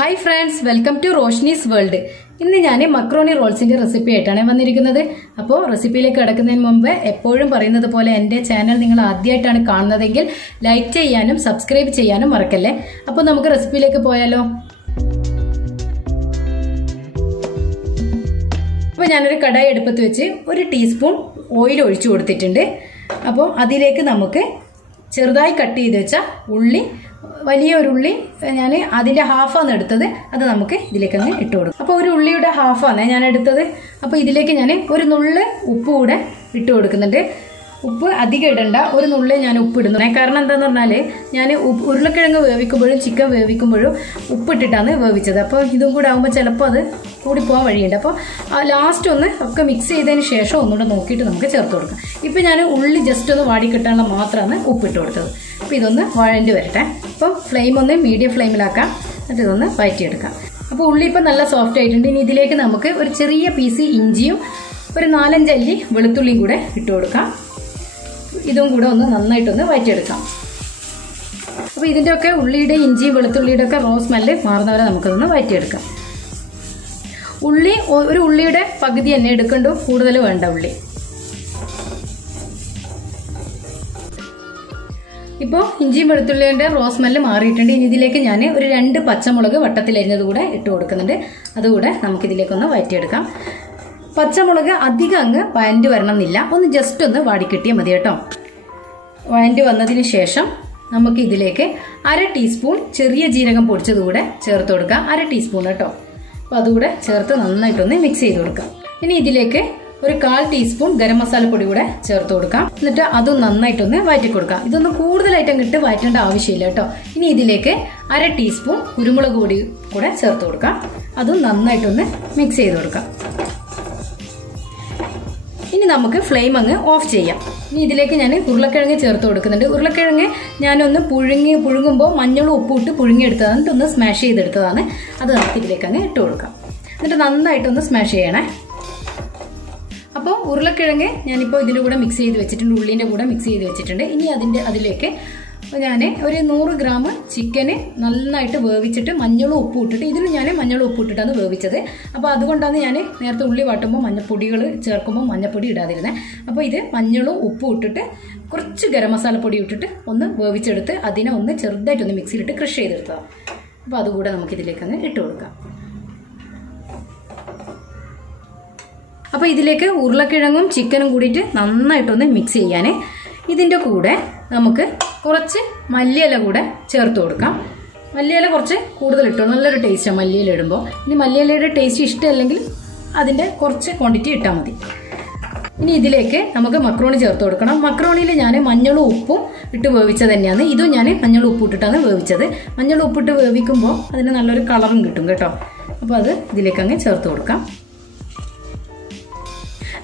Hi friends, welcome to Roshni's world. ഇന്ന് ഞാൻ macaroni റോൾസിന്റെ recipe ആയിട്ടാണ് വന്നിരിക്കുന്നത്. അപ്പോൾ റെസിപ്പിയിലേക്ക് കിടക്കുന്നതിന് മുമ്പ് എപ്പോഴും പറയുന്നത് പോലെ എൻ്റെ ചാനൽ നിങ്ങൾ ആദ്യമായിട്ടാണ് കാണുന്നതെങ്കിൽ ലൈക്ക് ചെയ്യാനും സബ്സ്ക്രൈബ് ചെയ്യാനും മറക്കല്ലേ. അപ്പോൾ നമുക്ക് റെസിപ്പിയിലേക്ക് പോയാലോ. അപ്പോൾ ഞാനൊരു കടായി അടുപ്പത്ത് വെച്ച് 1 ടീസ്പൂൺ ഓയിൽ ഒഴിച്ചു കൊടുത്തിട്ടുണ്ട്. അപ്പോൾ അതിലേക്ക് നമുക്ക് ചെറുതായി കട്ട് ചെയ്ത് വെച്ച ഉള്ളി, വലിയൊരു ഉള്ളി ഞാൻ അതിൻ്റെ ഹാഫാണ് എടുത്തത്, അത് നമുക്ക് ഇതിലേക്ക് അങ്ങ് ഇട്ട് കൊടുക്കും. അപ്പോൾ ഒരു ഉള്ളിയുടെ ഹാഫാണ് ഞാൻ എടുത്തത്. അപ്പോൾ ഇതിലേക്ക് ഞാൻ ഒരു നുള്ള് ഉപ്പ് കൂടെ ഇട്ട് കൊടുക്കുന്നുണ്ട്. ഉപ്പ് അധികം ഇടണ്ട, ഒരു നുള്ളേ ഞാൻ ഉപ്പ് ഇടുന്നു. കാരണം എന്താണെന്ന് പറഞ്ഞാൽ ഞാൻ ഉരുളക്കിഴങ്ങ് വേവിക്കുമ്പോഴും ചിക്കൻ വേവിക്കുമ്പോഴും ഉപ്പിട്ടിട്ടാണ് വേവിച്ചത്. അപ്പോൾ ഇതും കൂടെ ആകുമ്പോൾ ചിലപ്പോൾ അത് കൂടിപ്പോകാൻ വഴിയുണ്ട്. അപ്പോൾ ലാസ്റ്റ് ഒന്ന് ഒക്കെ മിക്സ് ചെയ്തതിന് ശേഷം ഒന്നുകൂടെ നോക്കിയിട്ട് നമുക്ക് ചേർത്ത് കൊടുക്കാം. ഇപ്പോൾ ഞാൻ ഉള്ളി ജസ്റ്റ് ഒന്ന് വാടിക്കിട്ടാനുള്ള മാത്രമാണ് ഉപ്പിട്ട് കൊടുത്തത്. അപ്പോൾ ഇതൊന്ന് വഴണ്ടി വരട്ടെ. അപ്പോൾ ഫ്ലെയിം ഒന്ന് മീഡിയം ഫ്ലെയിമിലാക്കാം, എന്നിട്ട് ഇതൊന്ന് വഴറ്റിയെടുക്കാം. അപ്പോൾ ഉള്ളി ഇപ്പം നല്ല സോഫ്റ്റ് ആയിട്ടുണ്ട്. ഇനി ഇതിലേക്ക് നമുക്ക് ഒരു ചെറിയ പീസ് ഇഞ്ചിയും ഒരു 4-5 അല്ലി വെളുത്തുള്ളിയും കൂടെ ഇട്ട് കൊടുക്കാം. ഇതും കൂടെ ഒന്ന് നന്നായിട്ടൊന്ന് വഴറ്റിയെടുക്കാം. അപ്പോൾ ഇതിൻ്റെയൊക്കെ ഉള്ളിയുടെ ഇഞ്ചിയും വെളുത്തുള്ളിയുടെ ഒക്കെ റോ സ്മെല്ല് മാറുന്നവരെ നമുക്കതൊന്ന് വഴറ്റിയെടുക്കാം. ഒരു ഉള്ളിയുടെ പകുതി തന്നെ എടുക്കണ്ടു, കൂടുതൽ വേണ്ട ഉള്ളി. ഇപ്പോൾ ഇഞ്ചിയും വെളുത്തുള്ളിയുടെ റോ സ്മെല്ല് മാറിയിട്ടുണ്ട്. ഇനി ഇതിലേക്ക് ഞാൻ ഒരു 2 പച്ചമുളക് വട്ടത്തിലരിഞ്ഞത് കൂടെ ഇട്ട് കൊടുക്കുന്നുണ്ട്. അതുകൂടെ നമുക്കിതിലേക്കൊന്ന് വഴറ്റിയെടുക്കാം. പച്ചമുളക് അധികം അങ്ങ് വഴണ്ടി വരണം എന്നില്ല, ഒന്ന് ജസ്റ്റ് ഒന്ന് വാടിക്കിട്ടിയാൽ മതി കേട്ടോ. വഴണ്ടി വന്നതിന് ശേഷം നമുക്ക് ഇതിലേക്ക് 1/2 ടീസ്പൂൺ ചെറിയ ജീരകം പൊടിച്ചത് കൂടെ ചേർത്ത് കൊടുക്കാം. 1/2 ടീസ്പൂൺ കേട്ടോ. അപ്പോൾ അതുകൂടെ ചേർത്ത് നന്നായിട്ടൊന്ന് മിക്സ് ചെയ്ത് കൊടുക്കാം. ഇനി ഇതിലേക്ക് ഒരു 1/4 ടീസ്പൂൺ ഗരം മസാല പൊടി കൂടെ ചേർത്ത് കൊടുക്കാം. എന്നിട്ട് അതും നന്നായിട്ടൊന്ന് വഴറ്റി കൊടുക്കാം. ഇതൊന്ന് കൂടുതലായിട്ട് അങ്ങിട്ട് വഴറ്റേണ്ട ആവശ്യമില്ല കേട്ടോ. ഇനി ഇതിലേക്ക് 1/2 ടീസ്പൂൺ കുരുമുളക് പൊടി കൂടെ ചേർത്ത് കൊടുക്കാം. അതും നന്നായിട്ടൊന്ന് മിക്സ് ചെയ്ത് കൊടുക്കാം. ഇനി നമുക്ക് ഫ്ലെയിം അങ്ങ് ഓഫ് ചെയ്യാം. ഇനി ഇതിലേക്ക് ഞാൻ ഉരുളക്കിഴങ്ങ് ചേർത്ത് കൊടുക്കുന്നുണ്ട്. ഉരുളക്കിഴങ്ങ് ഞാനൊന്ന് പുഴുങ്ങുമ്പോൾ മഞ്ഞളും ഉപ്പും ഇട്ട് പുഴുങ്ങിയെടുത്തതാണ്, എന്നിട്ട് ഒന്ന് സ്മാഷ് ചെയ്തെടുത്തതാണ്. അത് നമുക്ക് ഇതിലേക്ക് അങ്ങ് ഇട്ട് കൊടുക്കാം. എന്നിട്ട് നന്നായിട്ടൊന്ന് സ്മാഷ് ചെയ്യണേ. അപ്പോൾ ഉരുളക്കിഴങ്ങ് ഞാനിപ്പോൾ ഇതിൻ്റെ കൂടെ മിക്സ് ചെയ്ത് വെച്ചിട്ടുണ്ട്, ഉള്ളിൻ്റെ കൂടെ മിക്സ് ചെയ്ത് വെച്ചിട്ടുണ്ട്. ഇനി അതിലേക്ക് ഞാൻ ഒരു 100 ഗ്രാം ചിക്കന് നന്നായിട്ട് വേവിച്ചിട്ട് മഞ്ഞളും ഉപ്പും ഇട്ടിട്ട്, ഇതിലും ഞാൻ മഞ്ഞളും ഉപ്പും ഇട്ടിട്ടാണ് വേവിച്ചത്. അപ്പോൾ അതുകൊണ്ടാണ് ഞാൻ നേരത്തെ ഉള്ളി വാട്ടുമ്പോൾ മഞ്ഞപ്പൊടികൾ ചേർക്കുമ്പോൾ മഞ്ഞപ്പൊടി ഇടാതിരുന്നത്. അപ്പോൾ ഇത് മഞ്ഞളും ഉപ്പും ഇട്ടിട്ട് കുറച്ച് ഗരം മസാല പൊടി ഇട്ടിട്ട് ഒന്ന് വേവിച്ചെടുത്ത് അതിനെ ഒന്ന് ചെറുതായിട്ടൊന്ന് മിക്സിയിലിട്ട് ക്രഷ് ചെയ്തെടുത്തതാണ്. അപ്പോൾ അതുകൂടെ നമുക്കിതിലേക്ക് അങ്ങ് ഇട്ട് കൊടുക്കാം. അപ്പോൾ ഇതിലേക്ക് ഉരുളക്കിഴങ്ങും ചിക്കനും കൂടിയിട്ട് നന്നായിട്ടൊന്ന് മിക്സ് ചെയ്യാൻ, ഇതിൻ്റെ കൂടെ നമുക്ക് കുറച്ച് മല്ലിയില കൂടെ ചേർത്ത് കൊടുക്കാം. മല്ലിയില കുറച്ച് കൂടുതൽ ഇട്ടോ, നല്ലൊരു ടേസ്റ്റാണ് മല്ലിയില ഇടുമ്പോൾ. ഇനി മല്ലിയിലയുടെ ടേസ്റ്റ് ഇഷ്ടമല്ലെങ്കിൽ അതിൻ്റെ കുറച്ച് ക്വാണ്ടിറ്റി ഇട്ടാൽ മതി. ഇനി ഇതിലേക്ക് നമുക്ക് മക്രോണി ചേർത്ത് കൊടുക്കണം. മക്രോണിയിൽ ഞാൻ മഞ്ഞളും ഉപ്പും ഇട്ട് വേവിച്ചത് തന്നെയാണ്. ഇതും ഞാൻ മഞ്ഞളും ഉപ്പും ഇട്ടിട്ടാണ് വേവിച്ചത്. മഞ്ഞളും ഉപ്പിട്ട് വേവിക്കുമ്പോൾ അതിന് നല്ലൊരു കളറും കിട്ടും കേട്ടോ. അപ്പോൾ അത് ഇതിലേക്ക് അങ്ങ് ചേർത്ത് കൊടുക്കാം.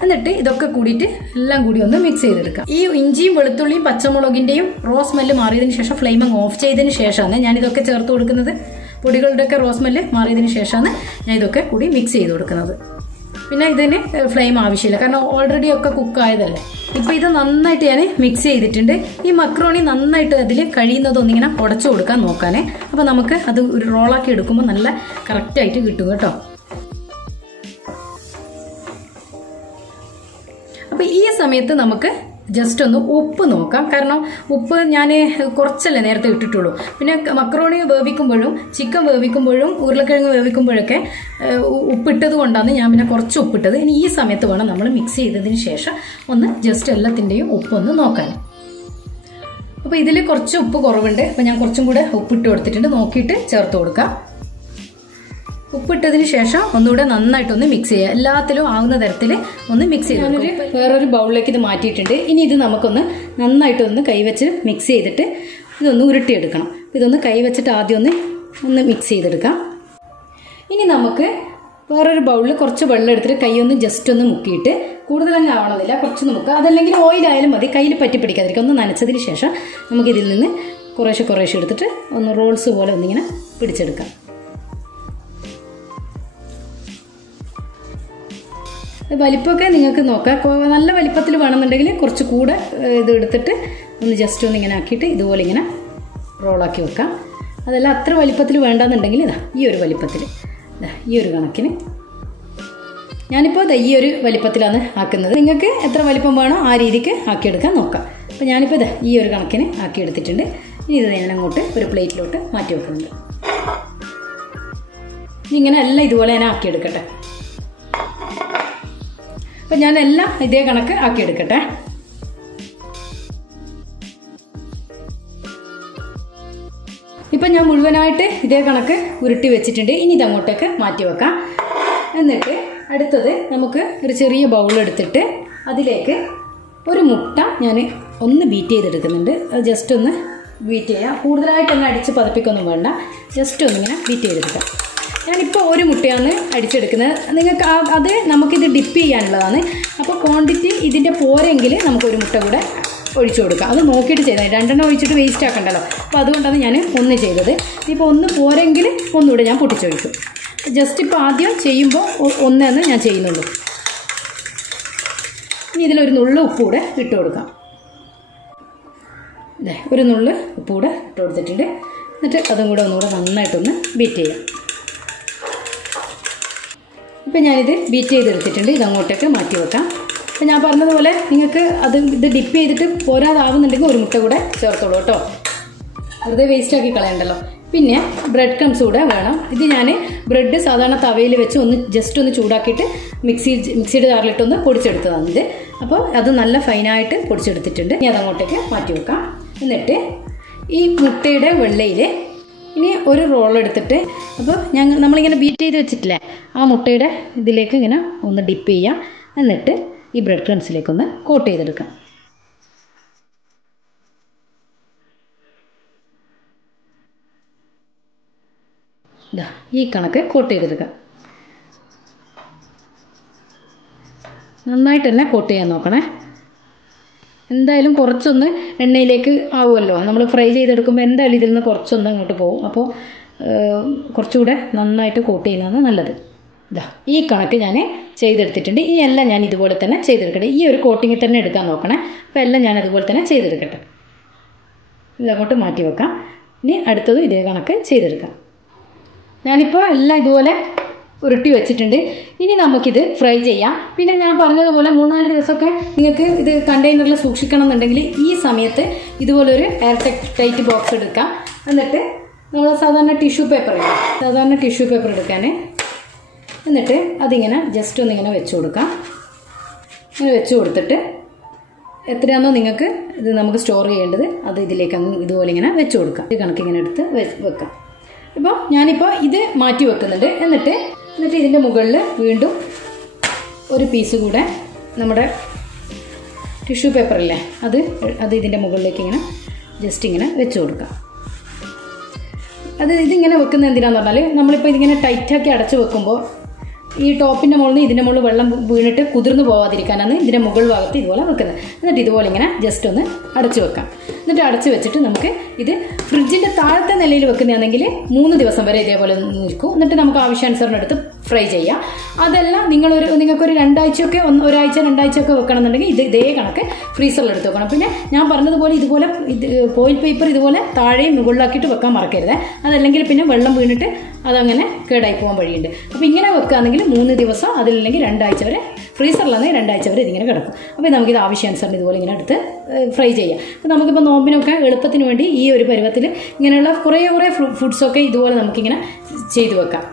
എന്നിട്ട് ഇതൊക്കെ കൂടിയിട്ട് എല്ലാം കൂടി ഒന്ന് മിക്സ് ചെയ്തെടുക്കാം. ഈ ഇഞ്ചിയും വെളുത്തുള്ളിയും പച്ചമുളകിന്റെയും റോ സ്മെല്ല് മാറിയതിന് ശേഷം ഫ്ലെയിം അങ്ങ് ഓഫ് ചെയ്തതിന് ശേഷമാണ് ഞാൻ ഇതൊക്കെ ചേർത്ത് കൊടുക്കുന്നത്. പൊടികളുടെയൊക്കെ റോ സ്മെല്ല് മാറിയതിന് ശേഷമാണ് ഞാൻ ഇതൊക്കെ കൂടി മിക്സ് ചെയ്ത് കൊടുക്കുന്നത്. പിന്നെ ഇതിന് ഫ്ലെയിം ആവശ്യമില്ല, കാരണം ഓൾറെഡി ഒക്കെ കുക്ക് ആയതല്ലേ. ഇപ്പൊ ഇത് നന്നായിട്ട് ഞാൻ മിക്സ് ചെയ്തിട്ടുണ്ട്. ഈ മക്രോണി നന്നായിട്ട് അതിൽ കഴിയുന്നതൊന്നിങ്ങനെ ഉടച്ചു കൊടുക്കാൻ നോക്കാനേ. അപ്പൊ നമുക്ക് അത് ഒരു റോളാക്കി എടുക്കുമ്പോൾ നല്ല കറക്റ്റായിട്ട് കിട്ടും കേട്ടോ. അപ്പോൾ ഈ സമയത്ത് നമുക്ക് ജസ്റ്റ് ഒന്ന് ഉപ്പ് നോക്കാം. കാരണം ഉപ്പ് ഞാൻ കുറച്ചല്ലേ നേരത്തെ ഇട്ടിട്ടുള്ളൂ. പിന്നെ മക്രോണി വേവിക്കുമ്പോഴും ചിക്കൻ വേവിക്കുമ്പോഴും ഉരുളക്കിഴങ്ങ് വേവിക്കുമ്പോഴൊക്കെ ഉപ്പിട്ടത് കൊണ്ടാണ് ഞാൻ പിന്നെ കുറച്ച് ഉപ്പിട്ടത്. ഇനി ഈ സമയത്ത് വേണം നമ്മൾ മിക്സ് ചെയ്തതിന് ശേഷം ഒന്ന് ജസ്റ്റ് എല്ലാത്തിൻ്റെയും ഉപ്പൊന്ന് നോക്കാൻ. അപ്പോൾ ഇതിൽ കുറച്ച് ഉപ്പ് കുറവുണ്ട്. അപ്പോൾ ഞാൻ കുറച്ചും കൂടെ ഉപ്പിട്ട് കൊടുത്തിട്ടുണ്ട്, നോക്കിയിട്ട് ചേർത്ത് കൊടുക്കാം. ഉപ്പിട്ടതിന് ശേഷം ഒന്നുകൂടെ നന്നായിട്ടൊന്ന് മിക്സ് ചെയ്യുക. എല്ലാത്തിലും ആവുന്ന തരത്തിൽ ഒന്ന് മിക്സ് ചെയ്ത് വേറൊരു ബൗളിലേക്ക് ഇത് മാറ്റിയിട്ടുണ്ട്. ഇനി ഇത് നമുക്കൊന്ന് നന്നായിട്ടൊന്ന് കൈവച്ച് മിക്സ് ചെയ്തിട്ട് ഇതൊന്ന് ഉരുട്ടിയെടുക്കണം. ഇതൊന്ന് കൈവച്ചിട്ട് ആദ്യം ഒന്ന് മിക്സ് ചെയ്തെടുക്കാം. ഇനി നമുക്ക് വേറൊരു ബൗളിൽ കുറച്ച് വെള്ളം എടുത്തിട്ട് കൈ ഒന്ന് ജസ്റ്റ് ഒന്ന് മുക്കിയിട്ട്, കൂടുതലൊന്നും ആവണമെന്നില്ല, കുറച്ച് നമുക്ക് അതല്ലെങ്കിൽ ഓയിലായാലും മതി, കയ്യിൽ പറ്റി പിടിക്കാതിരിക്കും. ഒന്ന് നനച്ചതിന് ശേഷം നമുക്കിതിൽ നിന്ന് കുറേശ്ശെ എടുത്തിട്ട് ഒന്ന് റോൾസ് പോലെ ഒന്നിങ്ങനെ പിടിച്ചെടുക്കാം. വലിപ്പമൊക്കെ നിങ്ങൾക്ക് നോക്കാം. നല്ല വലിപ്പത്തിൽ വേണമെന്നുണ്ടെങ്കിൽ കുറച്ച് കൂടെ ഇത് എടുത്തിട്ട് ഒന്ന് ജസ്റ്റ് ഒന്ന് ഇങ്ങനെ ആക്കിയിട്ട് ഇതുപോലെ ഇങ്ങനെ റോളാക്കി വെക്കാം. അതെല്ലാം അത്ര വലിപ്പത്തിൽ വേണ്ടെന്നുണ്ടെങ്കിൽ ഇതാ ഈ ഒരു വലിപ്പത്തിൽ, ഈ ഒരു കണക്കിന് ഞാനിപ്പോൾ ഈ ഒരു വലിപ്പത്തിലാണ് ആക്കുന്നത്. നിങ്ങൾക്ക് എത്ര വലിപ്പം വേണോ ആ രീതിക്ക് ആക്കിയെടുക്കാൻ നോക്കാം. അപ്പോൾ ഞാനിപ്പോൾ ഈ ഒരു കണക്കിന് ആക്കിയെടുത്തിട്ടുണ്ട്. ഇനി ഇത് ഞാൻ അങ്ങോട്ട് ഒരു പ്ലേറ്റിലോട്ട് മാറ്റി വെക്കുന്നുണ്ട്. ഇങ്ങനെ എല്ലാം ഇതുപോലെ ഞാൻ ആക്കിയെടുക്കട്ടെ. അപ്പം ഞാൻ എല്ലാം ഇതേ കണക്ക് ആക്കിയെടുക്കട്ടെ. ഇപ്പം ഞാൻ മുഴുവനായിട്ട് ഇതേ കണക്ക് ഉരുട്ടി വെച്ചിട്ടുണ്ട്. ഇനി ഇതങ്ങോട്ടേക്ക് മാറ്റി വെക്കാം. എന്നിട്ട് അടുത്തത് നമുക്ക് ഒരു ചെറിയ ബൗൾ എടുത്തിട്ട് അതിലേക്ക് ഒരു മുട്ട ഞാൻ ഒന്ന് ബീറ്റ് ചെയ്തെടുക്കുന്നുണ്ട്. അത് ജസ്റ്റ് ഒന്ന് ബീറ്റ് ചെയ്യാം. കൂടുതലായിട്ട് തന്നെ അടിച്ച് പതപ്പിക്കൊന്നും വേണ്ട, ജസ്റ്റ് ഒന്നിങ്ങനെ ബീറ്റ് ചെയ്തെടുക്കാം. ഞാനിപ്പോൾ ഒരു മുട്ടയാണ് അടിച്ചെടുക്കുന്നത്. നിങ്ങൾക്ക് അത് നമുക്കിത് ഡിപ്പ് ചെയ്യാനുള്ളതാണ്. അപ്പോൾ ക്വാണ്ടിറ്റി ഇതിൻ്റെ പോരെങ്കിൽ നമുക്കൊരു മുട്ട കൂടെ ഒഴിച്ചു കൊടുക്കാം. അത് നോക്കിയിട്ട് ചെയ്താൽ 2 ഒഴിച്ചിട്ട് വേസ്റ്റ് ആക്കണ്ടല്ലോ. അപ്പോൾ അതുകൊണ്ടാണ് ഞാൻ ഒന്ന് ചെയ്തത്. ഇപ്പോൾ ഒന്ന് പോരെങ്കിൽ ഒന്നുകൂടെ ഞാൻ പൊട്ടിച്ചൊഴിക്കും. ജസ്റ്റ് ഇപ്പോൾ ആദ്യം ചെയ്യുമ്പോൾ ഒന്നേന്ന് ഞാൻ ചെയ്യുന്നുള്ളൂ. ഇനി ഇതിലൊരു നുള്ളു ഉപ്പ് കൂടെ ഇട്ട് കൊടുക്കാം. ഒരു നുള്ളു ഉപ്പ് കൂടെ ഇട്ട് കൊടുത്തിട്ടുണ്ട്. എന്നിട്ട് അതും കൂടെ ഒന്നുകൂടെ നന്നായിട്ടൊന്ന് ബീറ്റ് ചെയ്യാം. ഇപ്പം ഞാനിത് ബീറ്റ് ചെയ്തെടുത്തിട്ടുണ്ട്. ഇതങ്ങോട്ടേക്ക് മാറ്റി വെക്കാം. അപ്പം ഞാൻ പറഞ്ഞതുപോലെ നിങ്ങൾക്ക് ഇത് ഡിപ്പ് ചെയ്തിട്ട് പോരാതാവുന്നുണ്ടെങ്കിൽ ഒരു മുട്ട കൂടെ ചേർത്തോളൂ കേട്ടോ. വെറുതെ വേസ്റ്റാക്കി കളയണ്ടല്ലോ. പിന്നെ ബ്രെഡ് ക്രംസ് കൂടെ വേണം. ഇത് ഞാൻ ബ്രെഡ് സാധാരണ തവയിൽ വെച്ച് ജസ്റ്റ് ഒന്ന് ചൂടാക്കിയിട്ട് മിക്സിയുടെ ജാറിലിട്ടൊന്ന് പൊടിച്ചെടുത്തതാണ് ഇത്. അപ്പോൾ അത് നല്ല ഫൈനായിട്ട് പൊടിച്ചെടുത്തിട്ടുണ്ട്. ഇനി അതങ്ങോട്ടേക്ക് മാറ്റി വെക്കാം. എന്നിട്ട് ഈ മുട്ടയുടെ വെള്ളയിൽ ഇനി ഒരു റോൾ എടുത്തിട്ട്, അപ്പോൾ നമ്മളിങ്ങനെ ബീറ്റ് ചെയ്ത് വെച്ചിട്ടില്ലേ, ആ മുട്ടയുടെ ഇതിലേക്ക് ഇങ്ങനെ ഒന്ന് ഡിപ്പ് ചെയ്യാം. എന്നിട്ട് ഈ ബ്രെഡ് ക്രംസിലേക്കൊന്ന് കോട്ട് ചെയ്തെടുക്കാം. ഈ കണക്ക് കോട്ട് ചെയ്തെടുക്കാം. നന്നായിട്ട് തന്നെ കോട്ട് ചെയ്യാൻ നോക്കണേ. എന്തായാലും കുറച്ചൊന്ന് എണ്ണയിലേക്ക് ആവുമല്ലോ, നമ്മൾ ഫ്രൈ ചെയ്തെടുക്കുമ്പോൾ എന്തായാലും ഇതിൽ നിന്ന് കുറച്ചൊന്ന് അങ്ങോട്ട് പോകും. അപ്പോൾ കുറച്ചുകൂടെ നന്നായിട്ട് കോട്ട് ചെയ്യുന്നതാണ് നല്ലത്. ഈ കണക്ക് ഞാൻ ചെയ്തെടുത്തിട്ടുണ്ട്. ഈ എല്ലാം ഞാൻ ഇതുപോലെ തന്നെ ചെയ്തെടുക്കട്ടെ. ഈ ഒരു കോട്ടിങ്ങിൽ തന്നെ എടുക്കാൻ നോക്കണേ. അപ്പോൾ എല്ലാം ഞാൻ അതുപോലെ തന്നെ ചെയ്തെടുക്കട്ടെ. ഇതങ്ങോട്ട് മാറ്റി വെക്കാം. ഇനി അടുത്തതും ഇതേ കണക്ക് ചെയ്തെടുക്കാം. ഞാനിപ്പോൾ എല്ലാം ഇതുപോലെ ഉരുട്ടി വെച്ചിട്ടുണ്ട്. ഇനി നമുക്കിത് ഫ്രൈ ചെയ്യാം. പിന്നെ ഞാൻ പറഞ്ഞതുപോലെ 3-4 ദിവസമൊക്കെ നിങ്ങൾക്ക് ഇത് കണ്ടെയ്നറിൽ സൂക്ഷിക്കണം എന്നുണ്ടെങ്കിൽ ഈ സമയത്ത് ഇതുപോലൊരു എയർ ടൈറ്റ് ബോക്സ് എടുക്കാം. എന്നിട്ട് നമ്മൾ സാധാരണ ടിഷ്യൂ പേപ്പർ എടുക്കാൻ, എന്നിട്ട് അതിങ്ങനെ ജസ്റ്റ് ഒന്നിങ്ങനെ വെച്ച് കൊടുക്കാം. ഇങ്ങനെ വെച്ച് കൊടുത്തിട്ട് എത്രയാണോ നിങ്ങൾക്ക് ഇത് നമുക്ക് സ്റ്റോർ ചെയ്യേണ്ടത് അത് ഇതിലേക്ക് ഇതുപോലെ ഇങ്ങനെ വെച്ച് കൊടുക്കാം. ഈ കണക്കിങ്ങനെ എടുത്ത് വെക്കാം. ഇപ്പോൾ ഞാനിപ്പോൾ ഇത് മാറ്റി വെക്കുന്നുണ്ട്. എന്നിട്ട് ഇതിൻ്റെ മുകളിൽ വീണ്ടും ഒരു പീസ് കൂടെ നമ്മുടെ ടിഷ്യൂ പേപ്പറില്ലേ അത് ഇതിൻ്റെ മുകളിലേക്ക് ഇങ്ങനെ ജസ്റ്റ് ഇങ്ങനെ വെച്ച് കൊടുക്കാം. ഇതിങ്ങനെ വെക്കുന്നത് എന്തിനാന്ന് പറഞ്ഞാൽ നമ്മളിപ്പോൾ ഇതിങ്ങനെ ടൈറ്റാക്കി അടച്ച് വെക്കുമ്പോൾ ഈ ടോപ്പിൻ്റെ മുകളിൽ ഇതിൻ്റെ മുകളിൽ വെള്ളം വീണിട്ട് കുതിർന്ന് പോകാതിരിക്കാനാണ് ഇതിൻ്റെ മുകൾ ഭാഗത്ത് ഇതുപോലെ വെക്കുന്നത്. എന്നിട്ട് ഇതുപോലെ ഇങ്ങനെ ജസ്റ്റ് ഒന്ന് അടച്ചു വെക്കാം. എന്നിട്ട് അടച്ചു വെച്ചിട്ട് നമുക്ക് ഇത് ഫ്രിഡ്ജിൻ്റെ താഴത്തെ നിലയിൽ വെക്കുന്നതാണെങ്കിൽ 3 ദിവസം വരെ ഇതേപോലെ നിൽക്കും. എന്നിട്ട് നമുക്ക് ആവശ്യാനുസരണം എടുത്ത് ഫ്രൈ ചെയ്യാം. അതെല്ലാം നിങ്ങൾക്കൊരു 2 ആഴ്ചയൊക്കെ 1 ആഴ്ച 2 ആഴ്ചയൊക്കെ വെക്കണമെന്നുണ്ടെങ്കിൽ ഇതേ കണക്ക് ഫ്രീസറിൽ എടുത്ത് വെക്കണം. പിന്നെ ഞാൻ പറഞ്ഞതുപോലെ ഇതുപോലെ ഫോയിൽ പേപ്പർ ഇതുപോലെ താഴെയും മുകളിലാക്കിയിട്ട് വെക്കാൻ മറക്കരുത്. അതല്ലെങ്കിൽ പിന്നെ വെള്ളം വീണിട്ട് അതങ്ങനെ കേടായി പോകാൻ വഴിയുണ്ട്. അപ്പോൾ ഇങ്ങനെ വെക്കുകയാണെങ്കിൽ 3 ദിവസം, അതില്ലെങ്കിൽ 2 ആഴ്ച വരെ, ഫ്രീസറിലാണെങ്കിൽ 2 ആഴ്ച വരെ ഇതിങ്ങനെ കിടക്കും. അപ്പോൾ നമുക്കിത് ആവശ്യാനുസരണം ഇതുപോലെ ഇങ്ങനെ എടുത്ത് ഫ്രൈ ചെയ്യാം. അപ്പോൾ നമുക്കിപ്പോൾ നോമ്പിനൊക്കെ എളുപ്പത്തിന് വേണ്ടി ഈ ഒരു പരുവത്തിൽ ഇങ്ങനെയുള്ള കുറേ ഫുഡ്സൊക്കെ ഇതുപോലെ നമുക്കിങ്ങനെ ചെയ്തു വെക്കാം.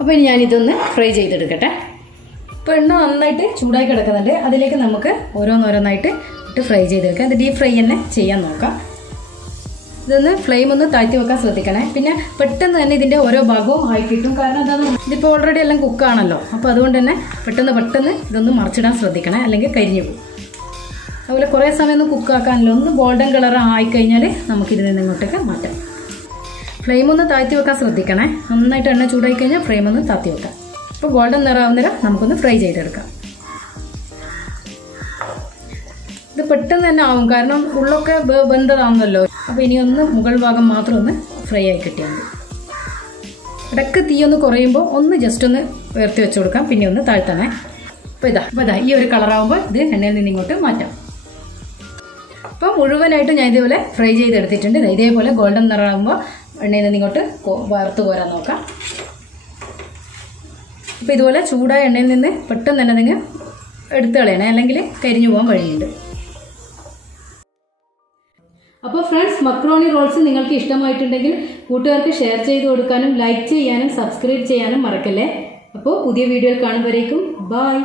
അപ്പോൾ ഇനി ഞാനിതൊന്ന് ഫ്രൈ ചെയ്തെടുക്കട്ടെ. ഇപ്പോൾ എണ്ണ നന്നായിട്ട് ചൂടായി കിടക്കുന്നുണ്ട്. അതിലേക്ക് നമുക്ക് ഓരോന്നോരോന്നായിട്ട് ഇട്ട് ഫ്രൈ ചെയ്തെടുക്കാം. ഇത് ഡീപ് ഫ്രൈ തന്നെ ചെയ്യാൻ നോക്കാം. ഇതൊന്ന് ഫ്ലെയിം ഒന്ന് താഴ്ത്തി വെക്കാൻ ശ്രദ്ധിക്കണേ. പിന്നെ പെട്ടെന്ന് തന്നെ ഇതിൻ്റെ ഓരോ ഭാഗവും ആയി കിട്ടും. കാരണം എന്താണ്, ഇതിപ്പോൾ ഓൾറെഡി എല്ലാം കുക്കാണല്ലോ. അപ്പോൾ അതുകൊണ്ട് തന്നെ പെട്ടെന്ന് ഇതൊന്ന് മറിച്ചിടാൻ ശ്രദ്ധിക്കണേ, അല്ലെങ്കിൽ കരിഞ്ഞു പോകും. അതുപോലെ കുറേ സമയം ഒന്ന് കുക്കാക്കാനല്ലോ. ഒന്ന് ഗോൾഡൻ കളർ ആയിക്കഴിഞ്ഞാൽ നമുക്കിതിൽ നിന്ന് ഇങ്ങോട്ടേക്ക് മാറ്റാം. ഫ്ലെയിം ഒന്ന് താഴ്ത്തി വെക്കാൻ ശ്രദ്ധിക്കണേ. നന്നായിട്ട് എണ്ണ ചൂടായി കഴിഞ്ഞാൽ ഫ്ലെയിം ഒന്ന് താഴ്ത്തി വെക്കാം. ഇപ്പോൾ ഗോൾഡൻ നിറാവുന്നേരം നമുക്കൊന്ന് ഫ്രൈ ചെയ്തെടുക്കാം. ഇത് പെട്ടെന്ന് തന്നെ ആവും, കാരണം ഉള്ളൊക്കെ വെന്തതാവുന്നല്ലോ. അപ്പോൾ ഇനി ഒന്ന് മുകൾ ഭാഗം മാത്രം ഒന്ന് ഫ്രൈ ആയി കിട്ടിയാൽ മതി. ഇടയ്ക്ക് തീ ഒന്ന് കുറയുമ്പോൾ ഒന്ന് ജസ്റ്റ് ഒന്ന് ഉയർത്തി വെച്ച് കൊടുക്കാം, പിന്നെ ഒന്ന് താഴ്ത്തണേ. അപ്പോൾ ഇതാ ഈ ഒരു കളറാവുമ്പോൾ ഇത് എണ്ണയിൽ നിന്ന് ഇങ്ങോട്ട് മാറ്റാം. അപ്പം മുഴുവനായിട്ട് ഞാൻ ഇതേപോലെ ഫ്രൈ ചെയ്തെടുത്തിട്ടുണ്ട്. ഇതേപോലെ ഗോൾഡൻ നിറമാകുമ്പോൾ എണ്ണയിൽ നിന്ന് ഇങ്ങോട്ട് വറുത്ത് കോരാൻ നോക്കാം. അപ്പോൾ ഇതുപോലെ ചൂടായ എണ്ണയിൽ നിന്ന് പെട്ടെന്ന് തന്നെ നിങ്ങൾ എടുത്ത് കളയണേ, അല്ലെങ്കിൽ കരിഞ്ഞു പോകാൻ വഴിയുണ്ട്. അപ്പോൾ ഫ്രണ്ട്സ്, മക്രോണി റോൾസ് നിങ്ങൾക്ക് ഇഷ്ടമായിട്ടുണ്ടെങ്കിൽ കൂട്ടുകാർക്ക് ഷെയർ ചെയ്ത് കൊടുക്കാനും ലൈക്ക് ചെയ്യാനും സബ്സ്ക്രൈബ് ചെയ്യാനും മറക്കല്ലേ. അപ്പോൾ പുതിയ വീഡിയോയിൽ കാണുമ്പോഴേക്കും ബൈ.